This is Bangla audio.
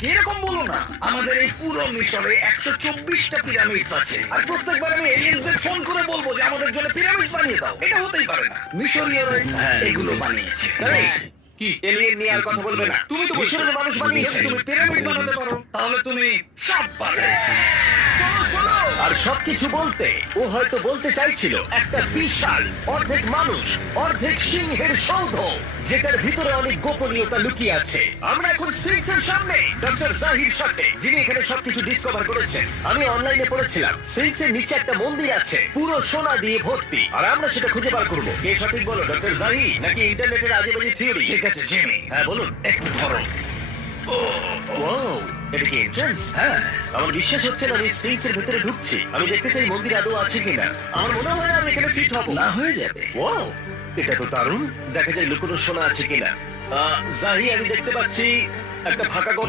কি এরকম বলো না। আমাদের এই পুরো মিশরে 124টা পিরামিড আছে, আর প্রত্যেকবার আমি এলিয়েন্সদের ফোন করে বলবো যে আমাদের জন্য পিরামিড বানিয়ে দাও। এটা হতেই পারে না, মিশরীয়রা এগুলো বানিয়েছে। তাই? কি? এলিয়েন নিয়ে আর কথা বলবে না। তুমি তো বলছো। মিশরের মানুষ বানিয়েছে। তুমি পিরামিড বানাতে পারো, তাহলে তুমি সব পারবে। চলো চলো। আর সবকিছু বলতে ও হয়তো বলতে চাইছিল একটা বিশাল অর্ধেক মানুষ অর্ধেক সিংহের সৌধ, যেটার ভিতরে অনেক গোপনীয়তা লুকিয়ে আছে। আমরা এখন স্ফিংক্সের সামনে ডক্টর জাহির সাথে, যিনি এখানে সবকিছু ডিসকভার করেছেন। আমি অনলাইনে পড়েছিলাম স্ফিংক্সের নিচে একটা মন্দির আছে পুরো সোনা দিয়ে ভর্তি, আর আমরা সেটা খুঁজে বার করবো। কে সঠিক বলো, ডক্টর জাহির নাকি ইন্টারনেটের আজেবাজে থিওরি? ঠিক আছে জিমি, হ্যাঁ বলুন। একটু ধরো। ওয়াও, এটা কি এন্ট্রান্স? হ্যাঁ, আমার বিশ্বাস হচ্ছে না আমি স্পেসের ভেতরে ঢুকছি। আমি দেখতে চাই মন্দির আদৌ আছে কিনা। আমার মনে হয় আমি এখানে ফিট হব। না হয়ে যাবে। ওয়াও, এটা তো দারুণ। দেখা যায় লুকোনো সোনা আছে কিনা। জাহি, আমি দেখতে পাচ্ছি একটা ফাঁকা ঘর।